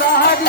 सहारे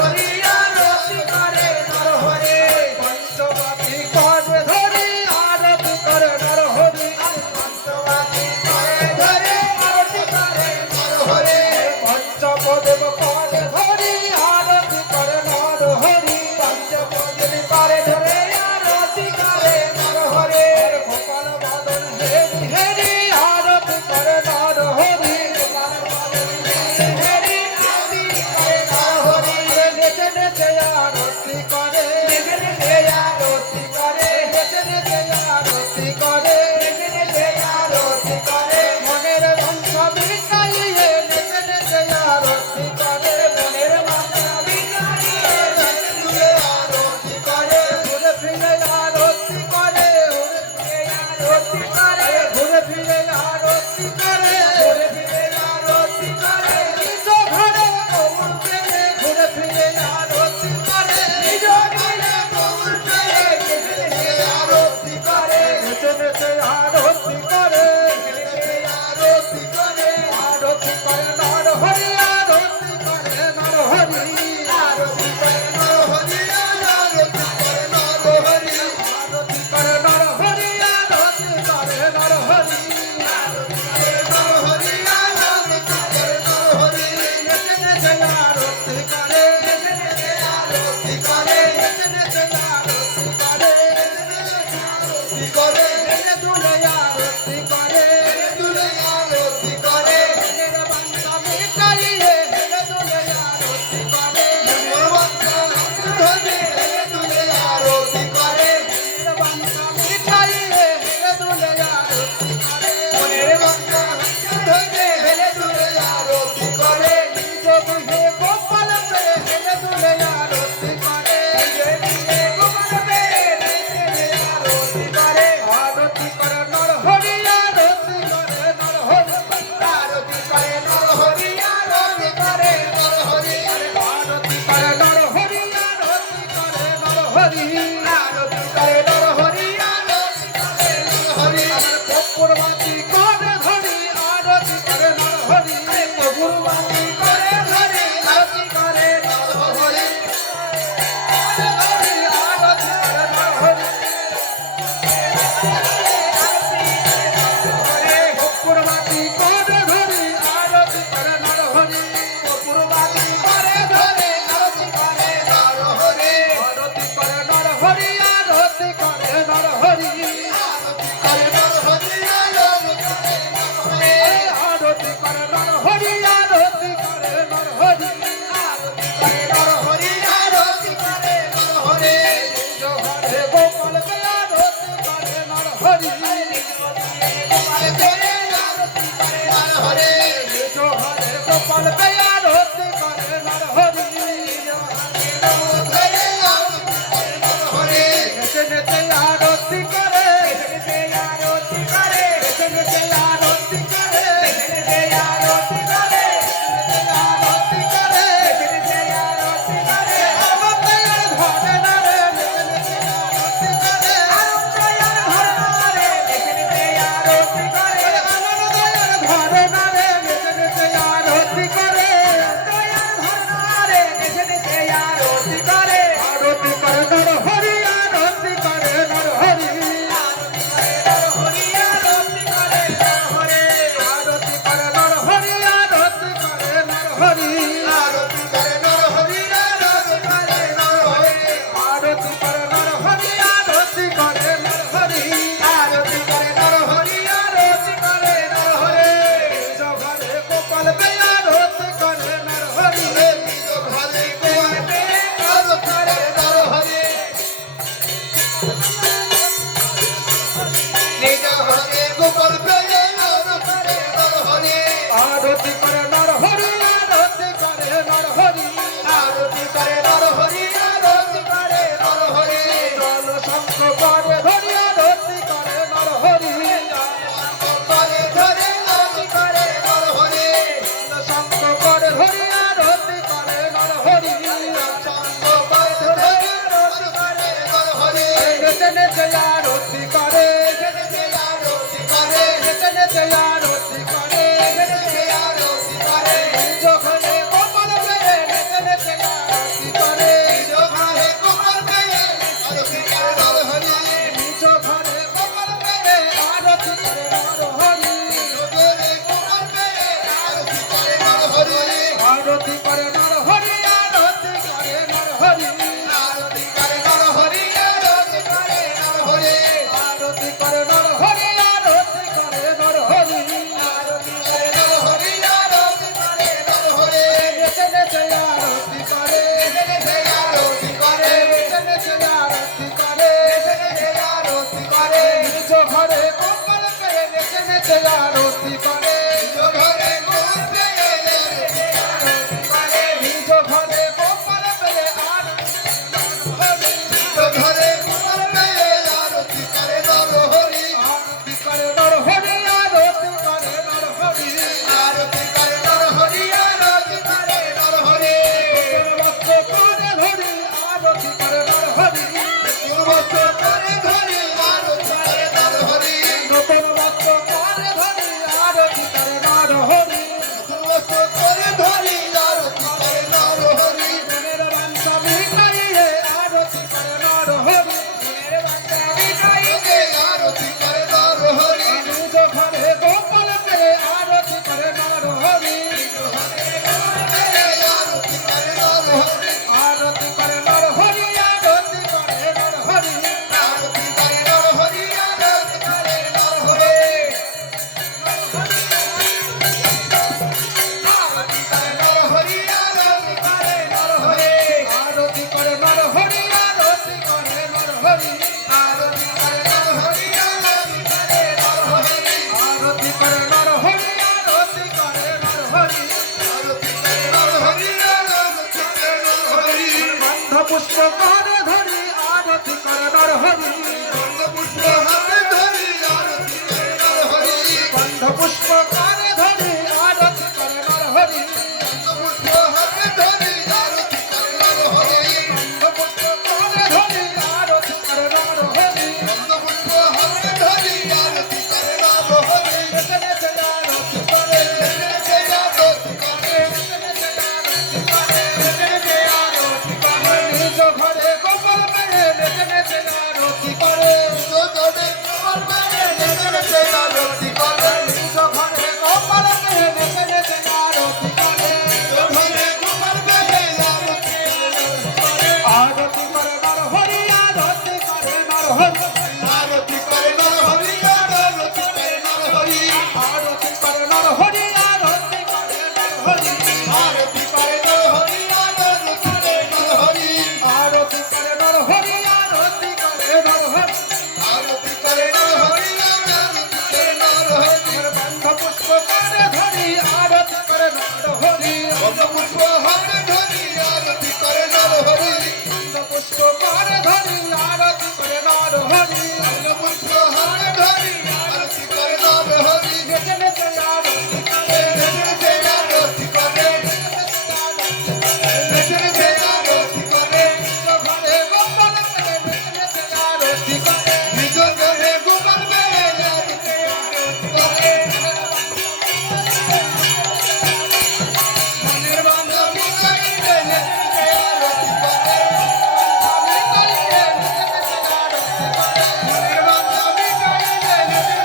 Hari গোপাল পেয়ে হেলে দুলে আরতি করে গোপাল পেয়ে হেলে আরতি করে আরতি করে নর হরি আরতি করে নর হরি আরতি করে নর হরি আরতি করে নর হরি আরতি করে নর হরি আরতি করে নর হরি আরতি করে নর হরি আরতি করে নর হরি কপুরবাতি করে ধরি আরতি করে নর হরি কপুরবাতি করে ধরি আরতি করে নর হরি আরতি করে নর হরি কপুরবাতি করে ধরি আরতি করে নর হরি কপুরবাতি করে ধরি আরতি করে নর হরি আরতি করে নর হরি আরতি করে নর হরি আরতি করে নর হরি আরতি করে নর হরি আরতি করে নর হরি আরতি করে নর হরি আরতি করে নর হরি জোহরে গোপাল কে আরতি করে নর হরি গোপাল কে আরতি করে নর হরি জোহরে গোপাল কে আরতি করে নর হরি নেতে আরতি করে আরতি করে নেতে আরতি করে আরতি করে আরতি করে আরতি করে আমাকে ধরে না রে নেতে আরতি করে আমাকে ধরে না রে নেতে আরতি করে আমাকে ধরে না রে নেতে আরতি করে ধরে না রে নেতে আরতি করে আরতি করে নর হরি আরতি করে নর হরি আরতি করে নর হরি আরতি করে নর হরি আরতি করে নর হরি আরতি করে নর হরি আরতি করে নর হরি আরতি করে নর হরি আরতি করে নর হরি আরতি করে নর হরি আরতি করে নর হরি জোহরে গোপাল বে আরতি করে নর হরি জোহরে গোপাল বে আরতি করে নর হরি নিজ ঘরে গোপাল পেয়ে আরতি করে নর হরি আরতি করে নর হরি আরতি করে নর হরি আরতি করে নর হরি আরতি করে নর হরি জল শঙ্খ করে ধরি আরতি করে নর হরি করে ধরে আরতি করে নর হরি জল শঙ্খ করে ধরি আরতি করে নর হরি শঙ্খ করে ধরে আরতি করে নর হরি নেতে নেতে আরতি করে নেতে আরতি করে নেতে নেতে আরতি করে নেতে আরতি করে যখনে গোপাল পেয়ে নেতে নেতে আরতি করে যখনে গোপাল পেয়ে আরতি করে নর হরি নিজ ঘরে গোপাল পেয়ে আরতি করে নর হরি ঘরে গোপাল পেয়ে আরতি করে নর হরি আরতি করে নর হরি আরতি করে নর হরি আরতি করে নর হরি আরতি করে নর হরি পুষ্প করে ধরি আরতি করে নর হরি গন্ধ পুষ্প হাতে ধরি আরতি করে নর হরি গন্ধ পুষ্প করে ধরি আরতি করে নর হরি গন্ধ পুষ্প হাতে ধরি আরতি করে নর হরি গন্ধ পুষ্প করে ধরি আরতি করে নর হরি গন্ধ পুষ্প হাতে ধরি আরতি করে নর হরি নেচে নেচে আরতি করে নেচে আরতি করে নিজ ঘরে গোপাল মেয়ে নেচে নেচে আরতি করে জোরে গোপাল মেয়ে নেচে নেচে আরতি করে নিজ ঘরে গোপাল মেয়ে নেচে নেচে আরতি করে জোরে গোপাল মেয়ে আরতি করে আরতি করে নর হরি আরতি করে নর হরি আরতি করে নর হরি আরতি করে নর হরি আরতি করে নর হরি আরতি করে নর হরি আরতি করে নর হরি আরতি করে নর হরি আরতি করে নর হরি আরতি করে নর হরি আরতি করে নর হরি আরতি করে নর হরি গন্ধ পুষ্প করে ধরি আরতি করে নর হরি গন্ধ পুষ্প হাতে ধরি আরতি করে নর হরি গন্ধ পুষ্প করে ধরি আরতি করে নর হরি গন্ধ পুষ্প হাতে ধরি আরতি করে নর হরি নেচে নেচে আরতি করে নেচে আরতি করে নেচে আরতি করে ঘরে গোপাল মেয়ে নেচে নেচে আরতি করে নিজ ঘরে গোপাল মেয়ে আরতি করে মনের বান্ধব আমি চাইলে নেচে আরতি করে আমি চাইলে নেচে নেচে আরতি করে মনের বান্ধবী চাইলে নেচে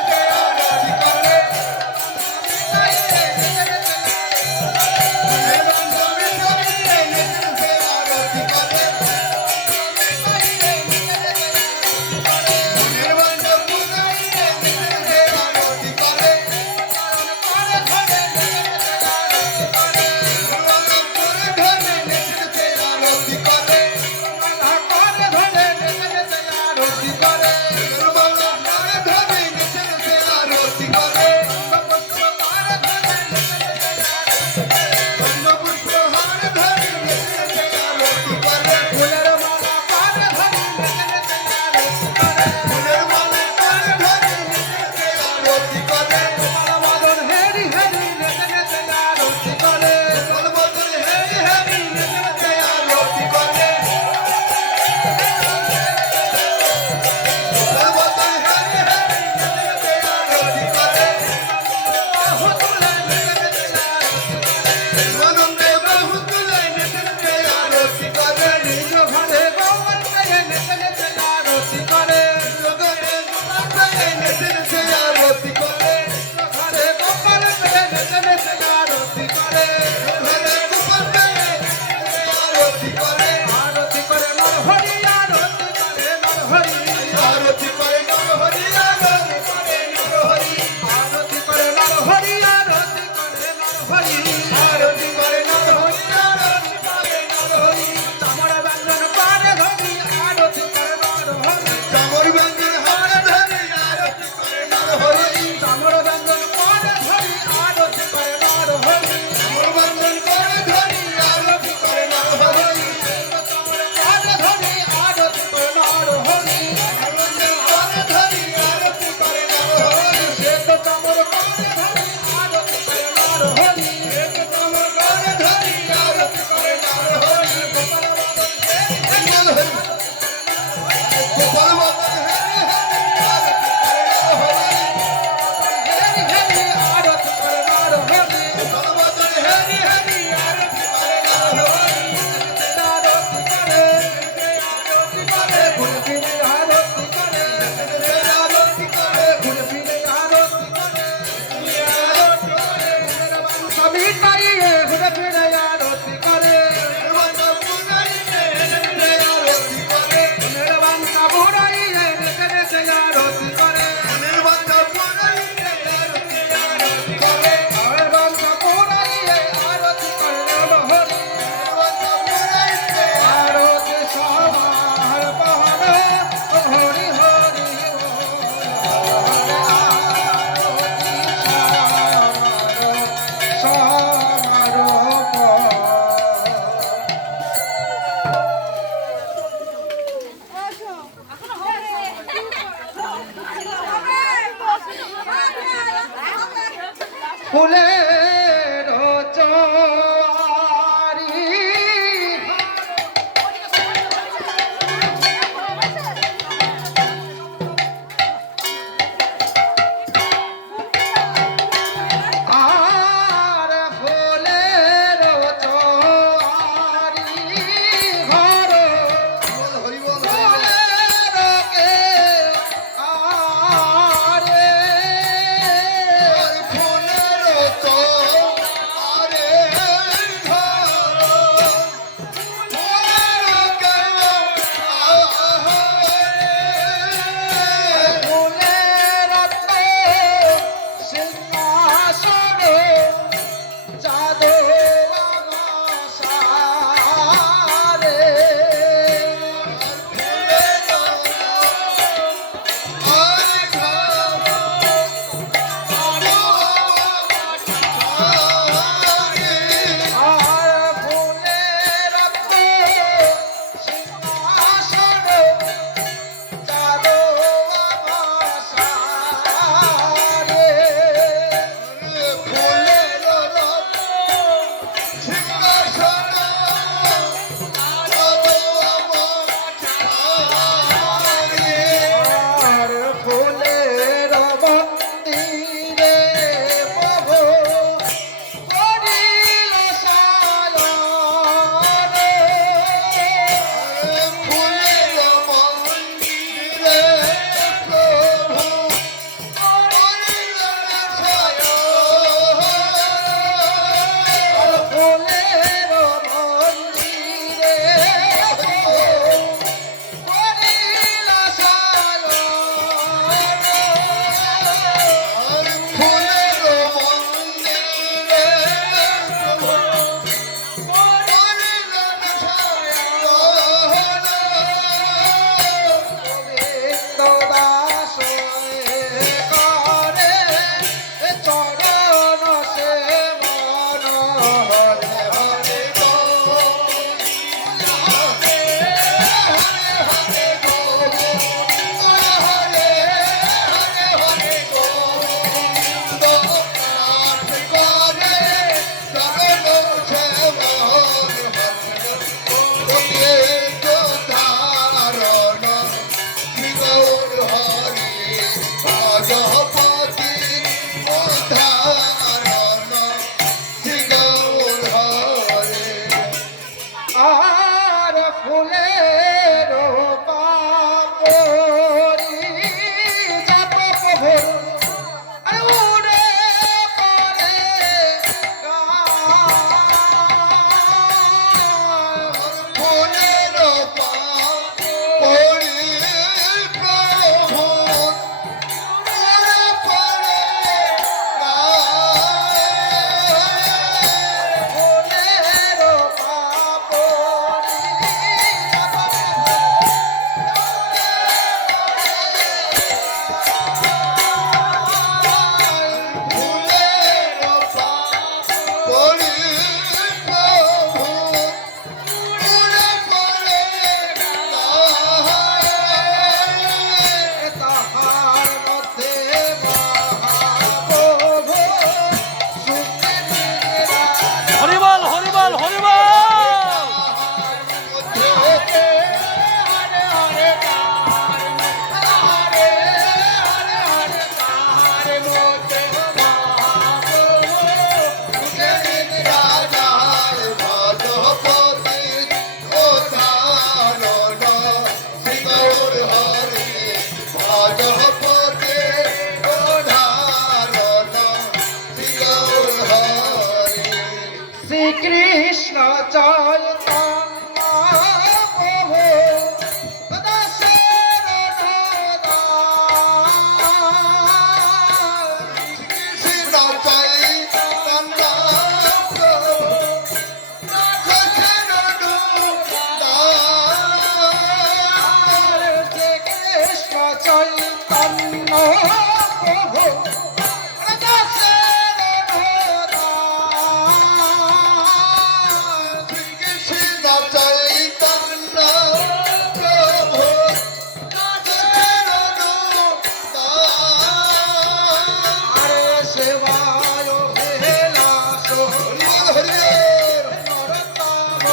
চৈতন্য প্রভু দাসের কৃষ্ণ চৈতন্য প্রভু দাসের শ্রী কৃষ্ণ চৈতন্য প্রভু কৃষ্ণ চৈতন্য প্রভু দাসের আরে সেবায় ভেলাস হরি নরতম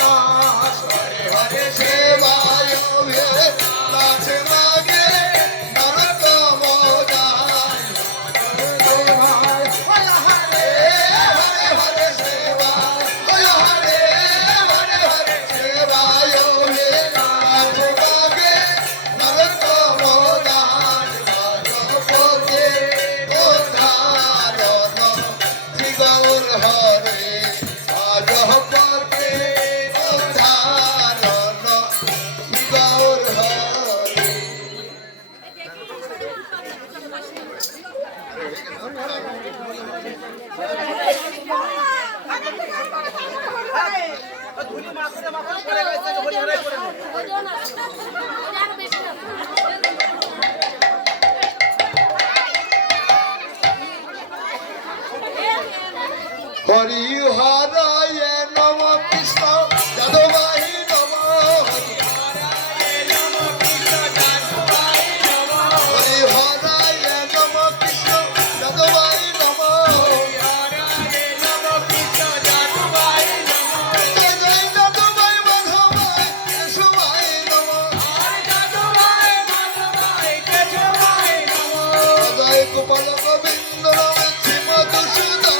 দাস হরে সেবায় লাছ মাগে নরতম দাস সেবায় হরে হরে হরে সেবা হরে হরে হরে হরে সেবায় লাছ মাগে নরতম দাস ভগবতে উদ্ধারণ শ্রী গৌর হরে ভগবতে উদ্ধারণ শ্রী গৌর হরে হরি হরায় নম কৃষ্ণ যাদবাই নম হরি হরায় নম কৃষ্ণ যাদবাই জয় জয় যাদবাই মাধবাই কেশবাই নম জয় গোপাল গোবিন্দ নম শ্রী মধুসূদন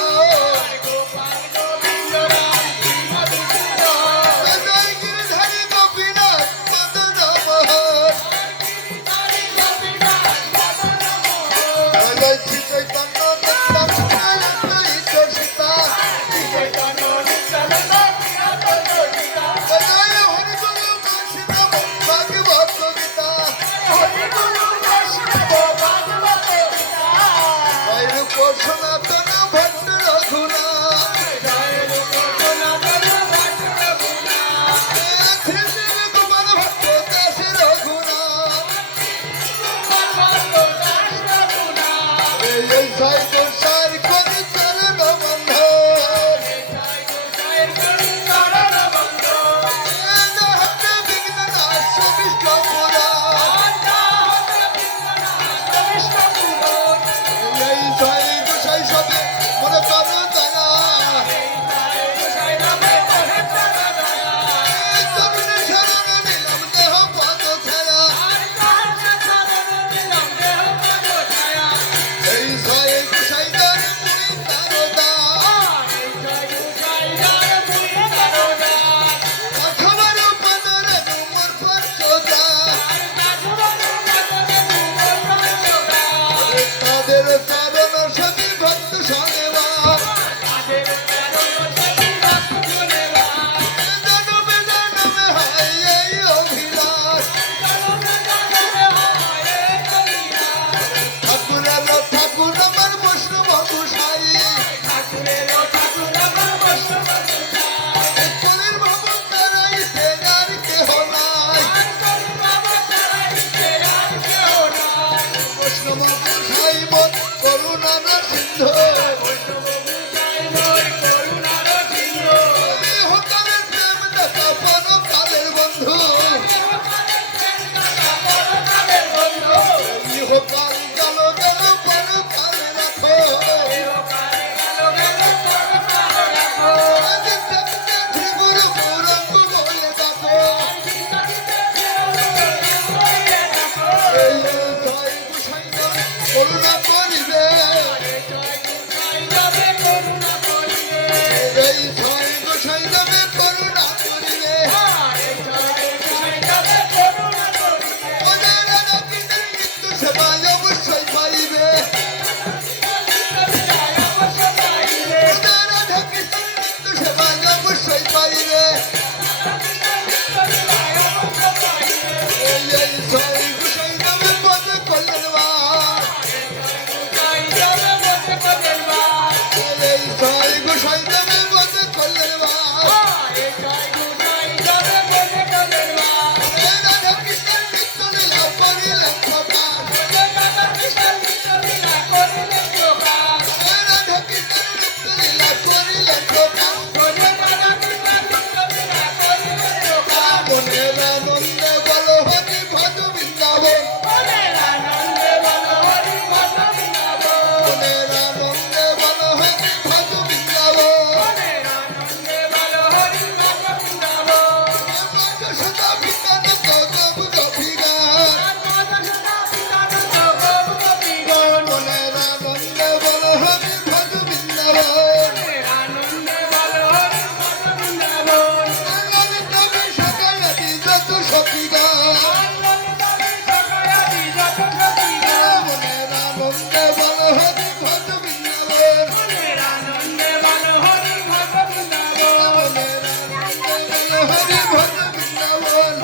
হরি ভজ বৃন্দাবন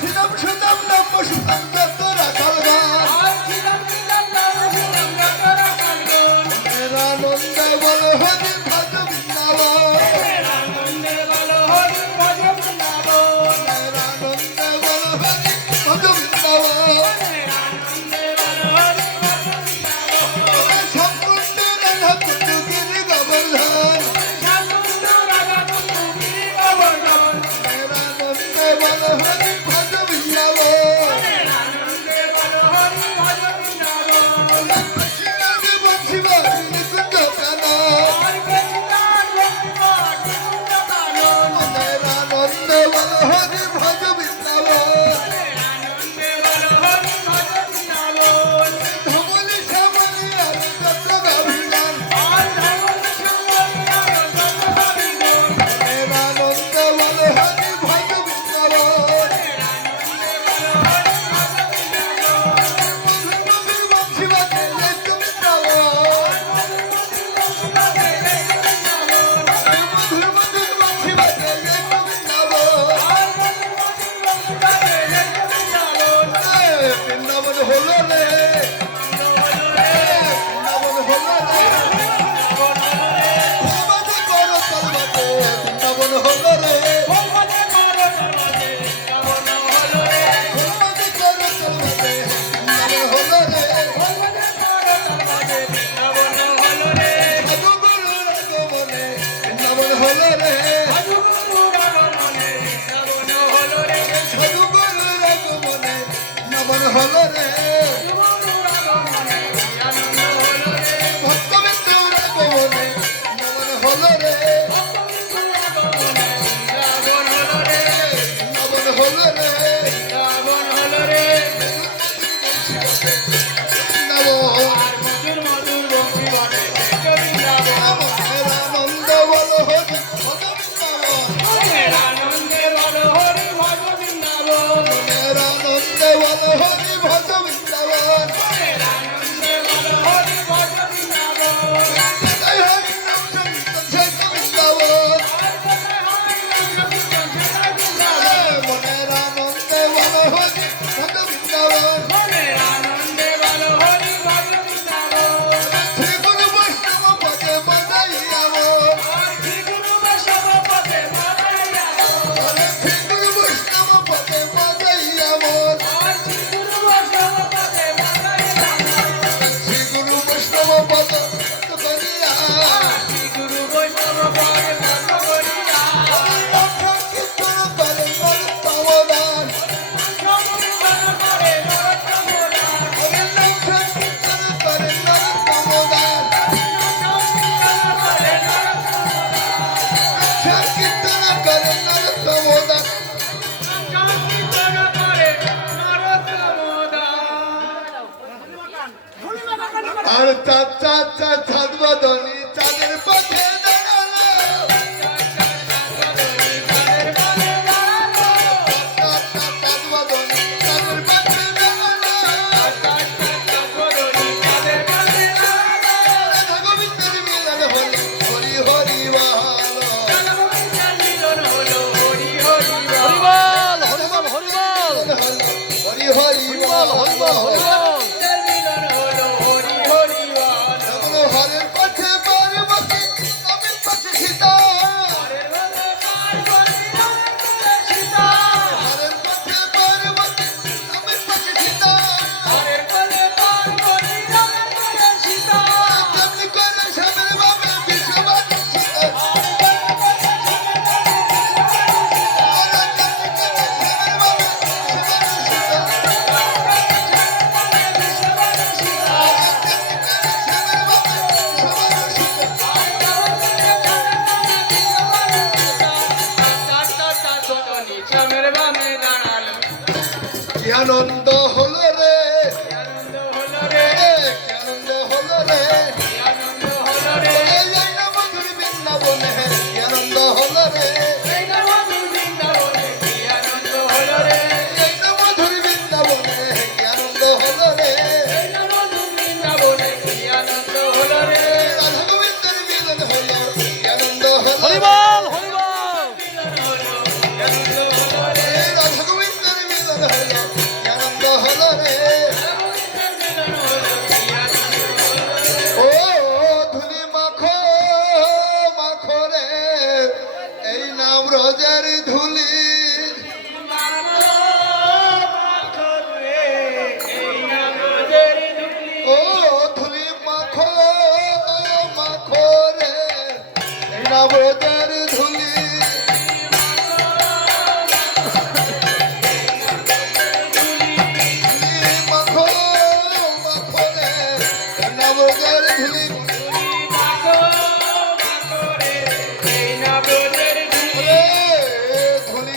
ছিলাম সুদাম নাম সুদাম দত্ত রাখালগণ মনের আনন্দে বল হরি ভজ বৃন্দাবন মনের আনন্দে বল হরি ভজ বৃন্দাবন সবকুণ্ড রাধা কুণ্ড গিরি গোবর্ধন মনের আনন্দে বল হরি ভজ বৃন্দাবন বংশীবাদী বংশীবাদী নিকুঞ্জ কানন মনের আনন্দে বল হরি ভজ বৃন্দাবন ধমলি শ্যামলি আর যত্র গাভিমান মনের আনন্দে বল হরি ভজ বৃন্দাবন মধুর বংশীবাদী লেট্টু বৃন্দাবন মধুর মধুর বংশীবাদী লেট্টু বৃন্দাবন বৃন্দাবন হলো রে বৃন্দাবন হলো রে ফুলবাদে করো তলবাদে বৃন্দাবন হলো রে ফুলবাদে করো তলবাদে বৃন্দাবন হলো রে সাধুগুরুর আগমনে বৃন্দাবন হলো রে সাধুগুরুর আগমনে বৃন্দাবন হলো রে ভক্তবিন্দুর আগমনে বৃন্দাবন হলো রে বৃন্দাবন হলো রে বৃন্দাবন মনের আনন্দ বল হরি ভজ বৃন্দাবন মনের আনন্দে বল হরি ভজ বৃন্দাবন জয় হরি নাম সংকীর্তন জয় বৃন্দাবন মনের আনন্দে বল হরি ভজ বৃন্দাবন শ্রী গুরু বৈষ্ণব পদে বদাইয়া মন শ্রী গুরু বৈষ্ণব পদে বদাইয়া মন শ্রী গুরু বৈষ্ণব পদ করিয়া কীর্তন করেন নরোত্তমদান কীর্তন করেন নরোত্তমদান কীর্তন করেন নরোত্তমদান আর চাচা চাঁদ বদনি চাঁদের পথে দাঁড়ালো চাঁদ বদনি চাঁদের পথে দাঁড়ালো রাধা গোবিন্দের মিলন হলো হরি হরি বলো হরি হরি হরের পথে পার্বতী নবীন পথে সীতা হরের পথে পার্বতী নবীন পথে সীতা তেমনি করে শ্যামের বাবা বিশ্ববাদী সীতা কি আনন্দ হলো রে কি আনন্দ হলো রে এই না মধুর বৃন্দাবনে কি আনন্দ হলো রে এই না মধুর বৃন্দাবনে কি আনন্দ হলো রে রাধা গোবিন্দের মিলন হলো কি আনন্দ ব্রজের ধুলি ও ধুলি মাখো মাখো রে এই না ব্রজের ধুলি ধুলি মাখো মাখো রে এই না ব্রজের ধুলি রে ধুলি